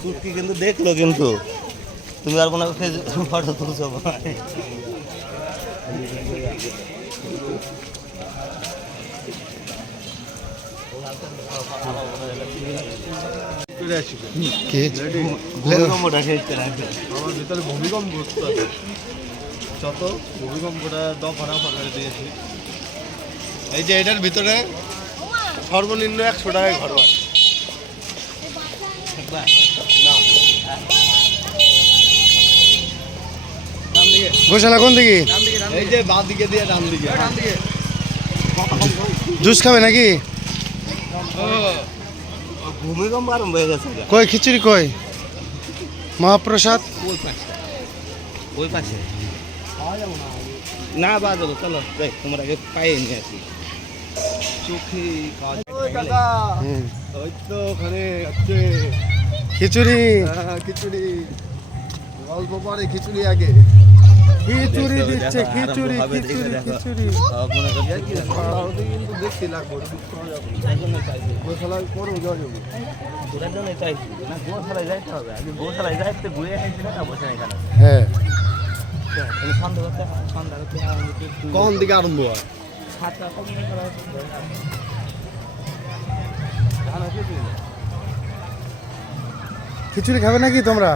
চুটকি কিন্তু দেখল কিন্তু। তুমি আর কোনো ফটো তুলছো ভাই ভূমিকম্পটা শেষ করে আমার ভিতরে ভূমিকম্প যত ভূমিকম্পটা দফা করে দিয়েছি। এই যে এটার ভিতরে সর্বনিম্ন একশো টাকায় ঘর গোশালা কোন দিকে? এই যে বাঁ দিকে দিয়ে ডান দিকে। জুস খাবে নাকি? ভূমিকম্প আরম্ভ হয়ে গেছে কই খিচুড়ি কই? মহাপ্রসাদ? ওই পাশে। ওই পাশে। না বা যাব চলো তোমার আগে পায়ে নিয়ে আসি। চোখে কাজ ওই তো ওখানে খিচুড়ি। হ্যাঁ, খিচুড়ি। গল্প পরে খিচুড়ি আগে। খিচুড়ি দিচ্ছে কিন্তু দেখতে লাগবে গোশালায় গোশালায় যাইতে হবে। আগে গোশালায় যাইতে ঘুরে এসেছি না বসে এখানে। হ্যাঁ। সন্ধ্যা সন্ধ্যা কখন দিকে আরম্ভ হয়? খিচুড়ি খাবে নাকি তোমরা?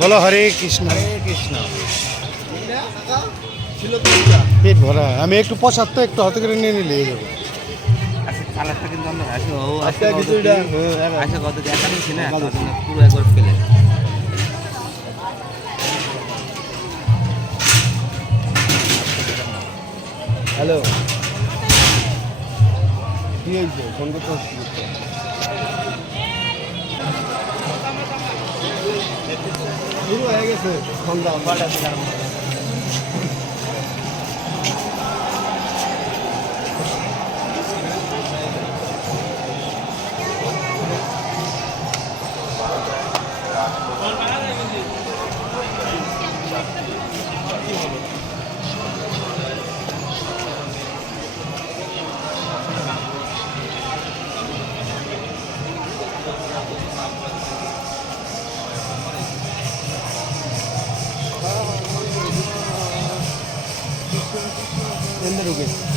বলো হরে কৃষ্ণ। কৃষ্ণ। পেট ভরা। আমি একটু পচার তো একটু হাতে করে নিয়ে নিলে যাবে আজকে কালারটা কিন্তু আমরা আসে ও আসে খিচুড়িটা, হ্যাঁ। আসে কত দেখা নিচ্ছি না কত না পুরো একবার ফেলে। হ্যালো। কি হয়েছে? ফোন করতে হচ্ছে শুরু হয়ে গেছে সন্ধ্যা কটা থেকে আরম্ভ হবে? अंदर रुके